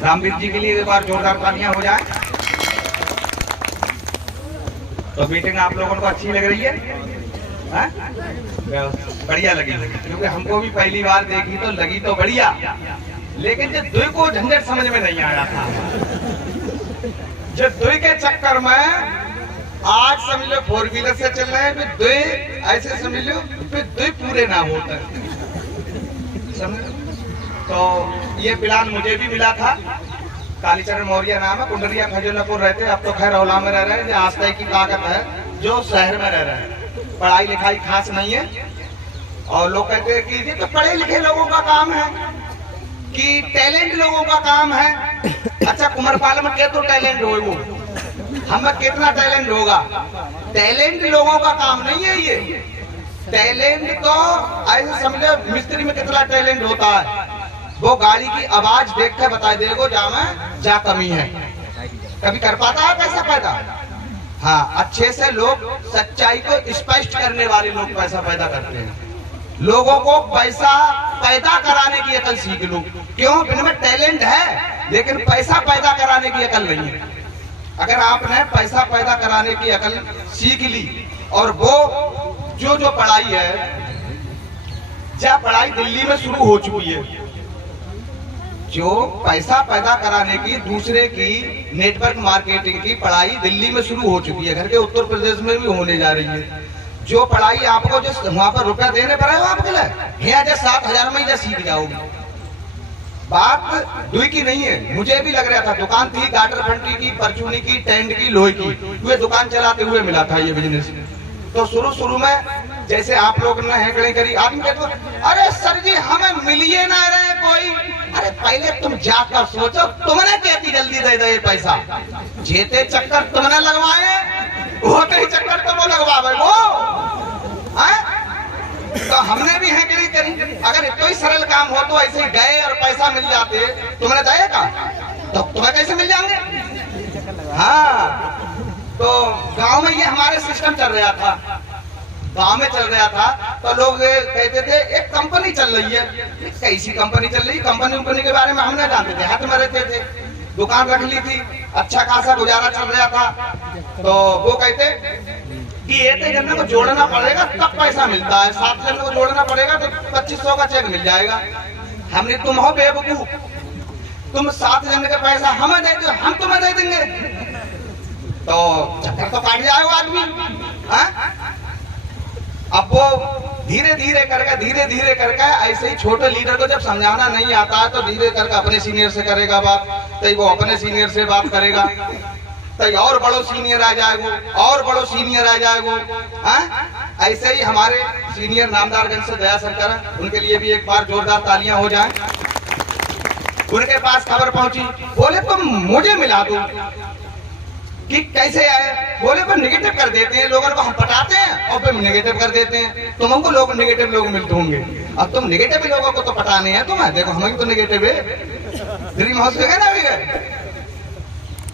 रामवीर जी के लिए एक बार जोरदार तालियां हो जाए। तो मीटिंग आप लोगों को अच्छी लग रही है? बढ़िया लगी, क्योंकि हमको भी पहली बार देखी तो लगी तो बढ़िया, लेकिन जो दुई को झंझट समझ में नहीं आया था। जो दुई के चक्कर में आज समझ लो 4 व्हीलर से चल रहे हैं, फिर दुई ऐसे समझ लो, फिर दुई पूरे ना होते समझ लो। तो ये प्लान मुझे भी मिला था। कालीचरण मौर्य नाम है, कुंडरिया खजूरपुर रहते, अब तो खैर औला में रह रहे हैं। आस्था की ताकत है जो शहर में रह रहे हैं, पढ़ाई लिखाई खास नहीं है। और लोग कहते हैं कि ये तो पढ़े लिखे लोगों का काम है, कि टैलेंट लोगों का काम है। अच्छा, कुमारपाल में क्या तो टैलेंट हो, वो हमें कितना टैलेंट होगा? टैलेंट लोगों का काम नहीं है ये। टैलेंट तो ऐसे समझो मिस्त्री में कितना टैलेंट होता है, वो गाड़ी की आवाज देख कर बता देगो जा कमी है। कभी कर पाता है पैसा पैदा? हाँ, अच्छे से लोग सच्चाई को स्पष्ट करने वाले लोग पैसा पैदा करते हैं। लोगों को पैसा पैदा कराने की अकल सीख लो। क्यों? इनमें टैलेंट है, लेकिन पैसा पैदा कराने की अकल नहीं है। अगर आपने पैसा पैदा कराने की अकल सीख ली, और वो जो पढ़ाई है, जब पढ़ाई दिल्ली में शुरू हो चुकी है, जो पैसा पैदा कराने की दूसरे की नेटवर्क मार्केटिंग की पढ़ाई दिल्ली में शुरू हो चुकी है, घर के उत्तर प्रदेश में भी होने जा रही है। जो पढ़ाई आपको जो वहां पर रुपया देने पड़ेगा आपके लिए, यहाँ 7,000 में ही सीख जाओगे। बात दुई की नहीं है। मुझे भी लग रहा था, दुकान थी गाटर फंटी की, परचूनी की, टेंट की, लोहे की, वे दुकान चलाते हुए मिला था ये बिजनेस। तो शुरू में जैसे आप लोग ने हैंकलिंग करी, आदमी कहते अरे सर जी हमें मिलिए ना रहे कोई। अरे पहले तुम जाकर सोचो, तुमने कहती जल्दी दे दे पैसा, जेते चक्कर तुमने लगवाए, होते ही चक्कर तुम लगवावे वो। तो हमने भी हैंकलिंग करी। अगर इतना ही सरल काम हो तो ऐसे ही गए और पैसा मिल जाते, तुमने जाएगा तो तुम्हें कैसे मिल जाएंगे? हाँ, तो गांव में ये हमारे सिस्टम चल रहा था। गांव में चल रहा था तो लोग कहते थे एक कंपनी चल रही है। कैसी कंपनी चल रही? कंपनी के बारे में हम नहीं जानते थे, हाथ में रहते थे, दुकान रख ली थी, अच्छा खासा गुजारा चल रहा था। तो वो कहते कि एक जन को जोड़ना पड़ेगा तब पैसा मिलता है, 7 जन को जोड़ना पड़ेगा तो 2500 का चेक मिल जाएगा। हमने तुम हो बेवकूफ, तुम 7 जन का पैसा हमें दे दो, हम तुम्हें दे देंगे, तो चक्कर तो काट जाएगा आदमी। अब वो धीरे धीरे करके ऐसे ही छोटे लीडर को जब समझाना नहीं आता है तो धीरे करके अपने सीनियर से करेगा बात, तो वो अपने सीनियर से बात करेगा, तो और बड़ो सीनियर आ जाएगा, और बड़ो सीनियर आ जाएगा। ऐसे ही हमारे सीनियर नामदारगंज से दया शंकर, उनके लिए भी एक बार जोरदार तालियां हो जाएं। उनके पास खबर पहुंची, बोले तुम मुझे मिला दो कि कैसे आए। बोले पर निगेटिव कर देते हैं, लोगों को हम पटाते हैं और फिर निगेटिव कर देते हैं। तुम हमको लोग निगेटिव लोग मिलते होंगे, अब तुम निगेटिव लोगों को तो पटाने हैं तुम्हें। देखो हमें तो निगेटिव है, ड्रीम हाउस है ना भी,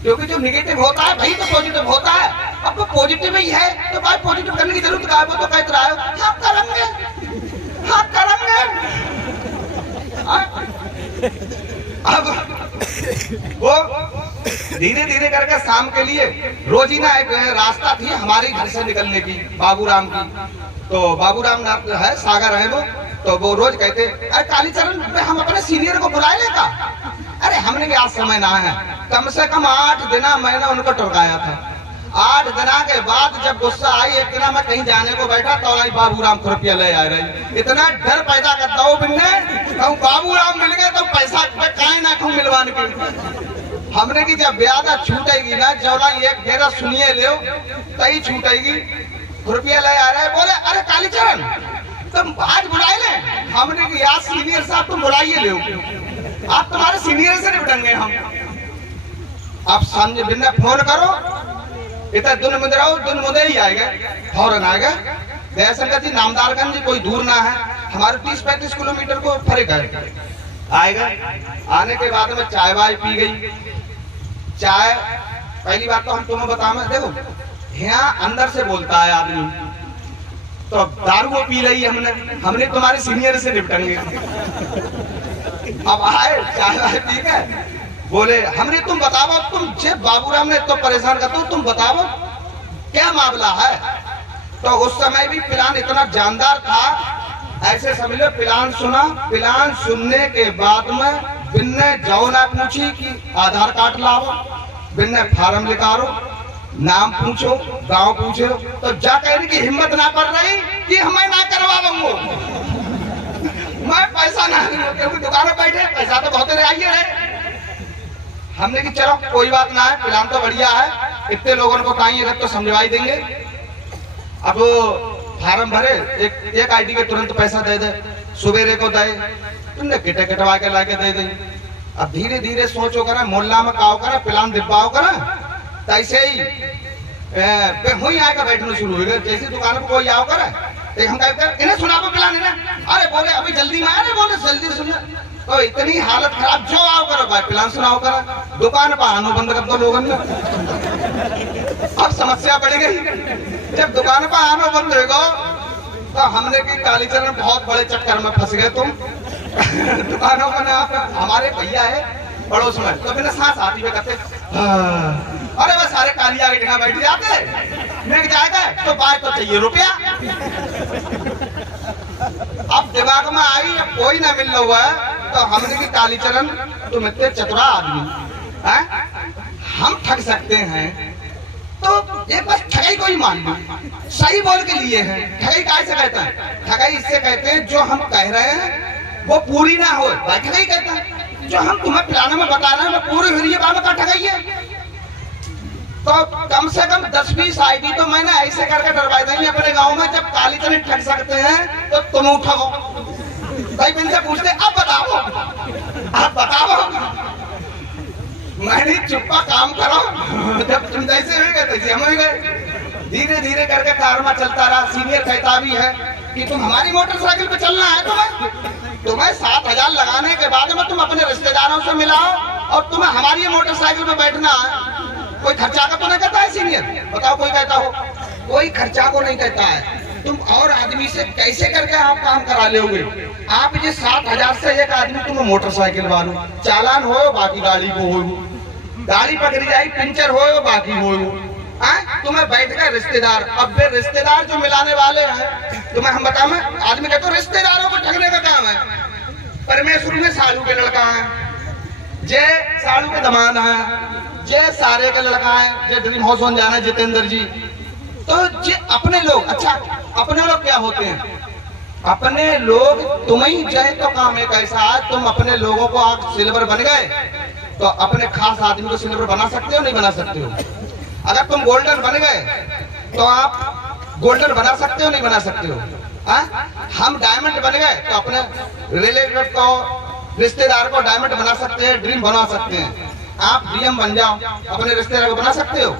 क्योंकि जो निगेटिव होता है भाई तो पॉजिटिव होता है। अब तो पॉजिटिव ही है तो भाई पॉजिटिव करने की जरूरत क्या है? वो तो कहते रहा है हाँ करेंगे, हाँ करेंगे। अब वो धीरे करके शाम के लिए रोजीना एक रास्ता थी हमारे घर से निकलने की, बाबूराम की। तो बाबूराम है, सागर है वो, तो वो रोज कहते अरे कालीचरण हम अपने सीनियर को बुलाए लेगा। अरे हमने आज समय ना है, कम से कम 8 दिन मैंने उनको टरकाया था। 8 दिन के बाद जब गुस्सा आई, एक दिन मैं कहीं जाने को बैठा तो बाबूराम रुपया ले आ रही। इतना डर पैदा करता हूँ बिन्ने, बाबूराम मिल गए तो पैसा कहीं ना कहूँ मिलवाने के। हमने की जब ब्याह छूटेगी ना, जौला एक घेरा सुनिए ले तही छूटेगी, रुपया ले आ रहा है। बोले अरे कालीचरण तुम आज बुलाए ले। हमने की यार सीनियर साहब तुम बुलाइए ले, आप तुम्हारे सीनियर से निपटेंगे हम। आप समझे बिना फोन करो, इतना दिन मुदे ही आएगा, फौरन आएगा। दयाशंकर जी नामदारगंज जी कोई दूर ना है, हमारे 30-35 किलोमीटर को फर्क है। आएगा, आने के बाद में चाय वाय पी गई। चाय पहली बात तो हम तुम्हें बताओ, देखो यहाँ अंदर से बोलता है आदमी, तो दारू वो पी रही है, हमने तुम्हारे सीनियर से निपटेंगे। अब आए चाय वाय पी गए, बोले हमने तुम बताओ, तुम जे बाबूराम ने तो परेशान कर तुम बताओ क्या मामला है। तो उस समय भी प्लान इतना जानदार था, ऐसे समझ लो प्लान सुना। प्लान सुनने के बाद में बिन ने जाओ ना पूछी कि आधार कार्ड लाओ, बिन ने फार्म लिखाओ, नाम पूछो, गांव पूछो, तो जा कहने की हिम्मत ना कर रही कि हमें ना करवाऊंगा, मैं पैसा ना, क्योंकि दुकान में बैठे पैसा तो बहुत आइए है। हमने कि चलो कोई बात ना है, प्लान तो बढ़िया है, इतने लोगों को कहीं अगर तो समझवाई देंगे। अब फार्म भरे, एक आईडी के तुरंत पैसा दे दे, सुबेरे को दे, तुमने किटे कटवा के लाके दे दे। अब धीरे धीरे सोचो करा, मोहल्ला में काव करा, प्लान दिब्बाओ करा, तो ऐसे ही हुई आएगा बैठने शुरू हो गए। जैसे दुकान पर कोई आओ करा, तो हम कहते इन्हें सुनाओ प्लान, इन्हें अरे बोले अभी जल्दी में आए, बोले जल्दी सुनना, तो इतनी हालत खराब, जो आओ करो भाई प्लान सुनाओ करा, दुकान पर आनो बंद कर दो लोगों ने। अब समस्या बढ़ गई, जब दुकान पर आनो बंद हो गो तो हमने की कालीचरण बहुत बड़े चक्कर में फंस गए तुम। दुकानों में आप हमारे भैया है पड़ोस में, तो मैंने सांस आती में कहते अरे वह सारे कालिया के ढंगा बैठ जाते, मैं जाएगा तो बात तो चाहिए रुपया। अब दिमाग में आई अब कोई ना मिल रहा है, तो हमने की कालीचरण तुम इतने चतुरा आदमी है, हम ठग सकते हैं, तो ये बस ठगाई को ही मान लो, सही बोल के लिए है। ठगाई कैसे कहते हैं? ठगाई इससे कहते हैं जो हम कह रहे हैं वो पूरी ना हो, ठगाई कहता है। जो हम तुम्हें प्लान में बता रहे हैं वो पूरी हुई है, बाबा का ठगाई है। तो कम से कम 10-20 आईडी तो मैंने ऐसे करके डरवाई देंगे अपने गांव में, जब कालीचरण ठग सकते हैं तो तुम उठो भाई, इनसे पूछते अब बताओ, अब बताओ, मैंने चुप्पा काम करो। जब तुम जैसे हुए तैसे हम हुए गए। धीरे धीरे करके कारवा चलता रहा। सीनियर कहता भी है कि तुम हमारी मोटरसाइकिल पे चलना है, तुम्हें 7,000 लगाने के बाद में तुम अपने रिश्तेदारों से मिलाओ और तुम्हें हमारी मोटरसाइकिल पे बैठना है। कोई खर्चा का तो नहीं कहता है सीनियर, बताओ कोई कहता हो? कोई खर्चा को नहीं कहता है। तुम और आदमी से कैसे करके आप काम करा लोगे? आप ये 7,000 से एक आदमी तुम्हें मोटरसाइकिल वालो, चालान हो बाकी गाड़ी को हो, गाड़ी पकड़ी जाए पंचर हो बाकी हो, तुम्हें बैठ कर रिश्तेदार, अब वे रिश्तेदार जो मिलाने वाले हैं तुम्हें हम बताओ, आदमी कहते रिश्तेदारों को ठगने का काम है। परमेश्वर में सालू के लड़का है, जय सालू के दमाद है, जय सारे के लड़का है, जय ड्रीम हाउस जाना है जितेंद्र जी। तो जे अपने लोग, अच्छा अपने लोग क्या होते हैं? अपने लोग तुम्हें जय तो काम एक ऐसा है, तुम अपने लोगों को आप सिल्वर बन गए तो अपने खास आदमी को सिल्वर बना सकते हो नहीं बना सकते हो? अगर तुम गोल्डन बन गए तो आप गोल्डन बना सकते हो नहीं बना सकते हो? हम डायमंड बन गए तो अपने रिलेटिव को, रिश्तेदार को डायमंड बना सकते हैं, ड्रीम बना सकते हैं। आप डीएम बन जाओ, अपने रिश्तेदार को बना सकते हो?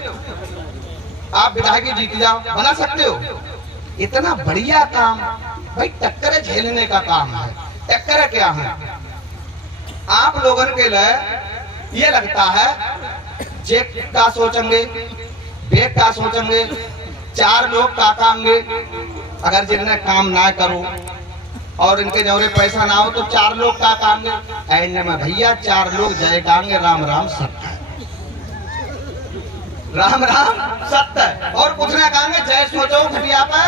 आप विधायक जीत जाओ, बना सकते हो? इतना बढ़िया काम भाई, टक्कर झेलने का काम है। टक्कर क्या है? आप लोगों के लिए ये लगता है जे का सोचेंगे, बे का सोचेंगे, 4 लोग का कांगे, अगर जिन्हें काम ना करो और इनके जौरे पैसा ना हो तो 4 लोग का कांगे। ऐने में भैया 4 लोग जय कांगे, राम राम सत्य, राम राम सत्य, और कुछ ना कांगे। जय सोचो घटिया पे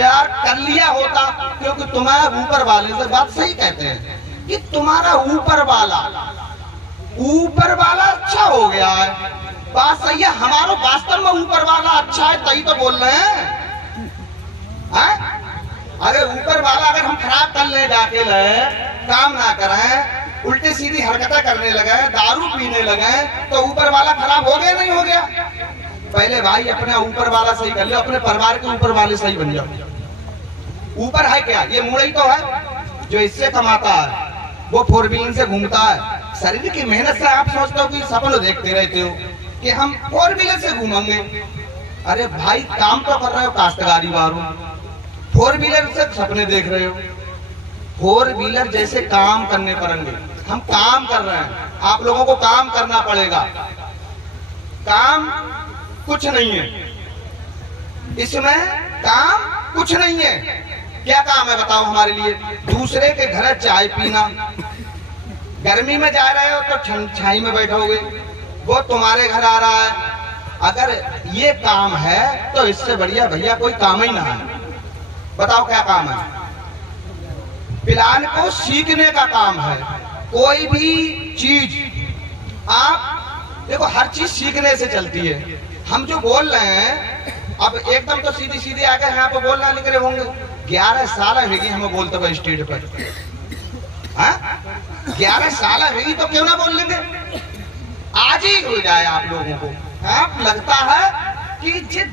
यार कर लिया होता, क्योंकि तुम्हारा ऊपर वाले से बात सही कहते हैं कि तुम्हारा ऊपर वाला अच्छा हो गया है, बात सही है। हमारा वास्तव में ऊपर वाला अच्छा है तभी तो बोल रहे हैं। अगर ऊपर वाला अगर हम खराब कर ले जाके काम ना करें, उल्टी सीधी हरकतें करने लगे, दारू पीने लगे, तो ऊपर वाला खराब हो गया नहीं हो गया? पहले भाई अपने ऊपर वाला सही कर लो, अपने परिवार के ऊपर वाले सही बन जाओ। ऊपर है क्या? ये मुड़ई तो है जो इससे कमाता है, वो 4 व्हीलर से घूमता है। शरीर की मेहनत से आप सोचते हो कि सपन देखते रहते हो कि हम 4 व्हीलर से घूमेंगे। अरे भाई काम तो कर रहे हो, काश्तकारी वालों, 4 व्हीलर से सपने देख रहे हो। 4 व्हीलर जैसे काम करने पड़ेंगे। हम काम कर रहे हैं, आप लोगों को काम करना पड़ेगा। काम कुछ नहीं है इसमें, काम कुछ नहीं है। क्या काम है बताओ हमारे लिए? दूसरे के घर चाय पीना, गर्मी में जा रहे हो तो छाई में बैठोगे, वो तुम्हारे घर आ रहा है। अगर ये काम है तो इससे बढ़िया भैया कोई काम ही ना है। बताओ क्या काम है? प्लान को सीखने का काम है। कोई भी चीज आप देखो, हर चीज सीखने से चलती है। हम जो बोल रहे हैं अब एकदम तो सीधी सीधी आकर यहाँ पे बोलना निकले होंगे। 11 साल होगी हमें बोलते हुए स्टेज पर, 11 साल होगी तो क्यों ना बोल लेंगे? आज ही हो जाए आप लोगों को। आप लगता है कि ये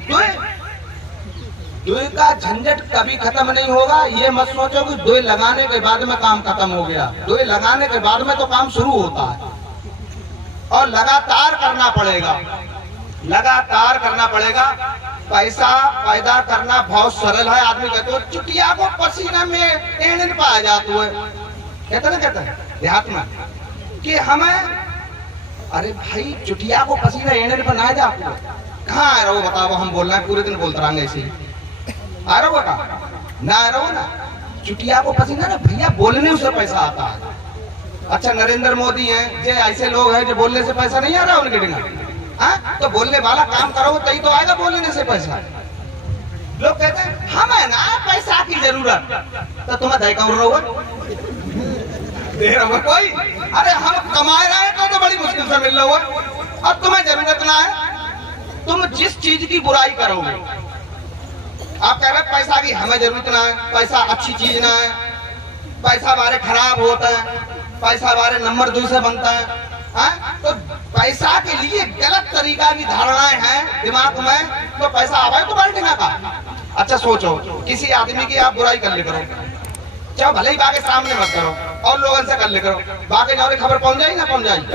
दुई का झंझट कभी खत्म नहीं होगा। ये मत सोचो कि दुई लगाने के बाद में काम खत्म हो गया। दुई लगाने के बाद में तो काम शुरू होता है और लगातार करना पड़ेगा, लगातार करना पड़ेगा। पैसा पैदा करना बहुत सरल है। आदमी कहते हो चुटिया को पसीना में टेढ़ पाया जाता है, कहते ना, कहते हैं देहात में कि हमें, अरे भाई चुटिया को पसीना एड़े बनाया जा, कहाँ आ रहो बताओ? हम बोल रहे हैं पूरे दिन बोलते रहेंगे ऐसे ही। आ रहो बेटा ना, आ रहो ना। चुटिया को पसीना ना भैया बोलने से पैसा आता है। अच्छा नरेंद्र मोदी हैं, जो ऐसे लोग हैं जो बोलने से पैसा नहीं आ रहा उनके डिंगा, तो बोलने वाला काम करो तभी तो आएगा बोलने से पैसा। लोग कहते हैं हमें ना पैसा की जरूरत, तो तुम्हें दे कौन रहो दे रहा कोई? अरे हम कमाए रहे तो बड़ी मुश्किल से मिल रहा है। अब तुम्हें जरूरत ना है, तुम जिस चीज की बुराई करोगे। आप कह रहे पैसा की हमें जरूरत ना है, पैसा अच्छी चीज ना है, पैसा बारे खराब होता है, पैसा बारे नंबर 2 से बनता है। तो पैसा के लिए गलत तरीका की धारणाएं हैं दिमाग में, तो पैसा आवे तो बैठेगा का। अच्छा सोचो, किसी आदमी की आप बुराई कर ले करो, चाहे भले ही बाके सामने मत करो और लोगों से कर ले करो, बाकी जाओ खबर पहुंच जाएगी ना पहुंच जाएगी।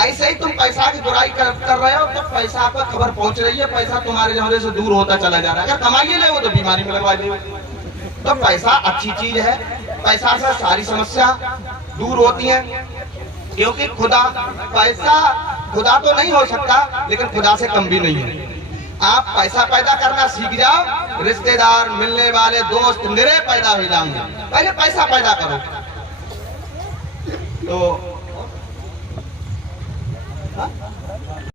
ऐसे ही तुम पैसा की बुराई कर रहे हो तो पैसा पर खबर पहुंच रही है, पैसा तुम्हारे जमरे से दूर होता चला जा रहा है। अगर कमाइए ले वो तो बीमारी में लगवा दे। तो पैसा अच्छी चीज है, पैसा से सारी समस्या दूर होती है। क्योंकि खुदा, पैसा खुदा तो नहीं हो सकता लेकिन खुदा से कम भी नहीं है। आप पैसा पैदा करना सीख जाओ, रिश्तेदार, मिलने वाले, दोस्त निरे पैदा हो जाएंगे। पहले पैसा पैदा करो। तो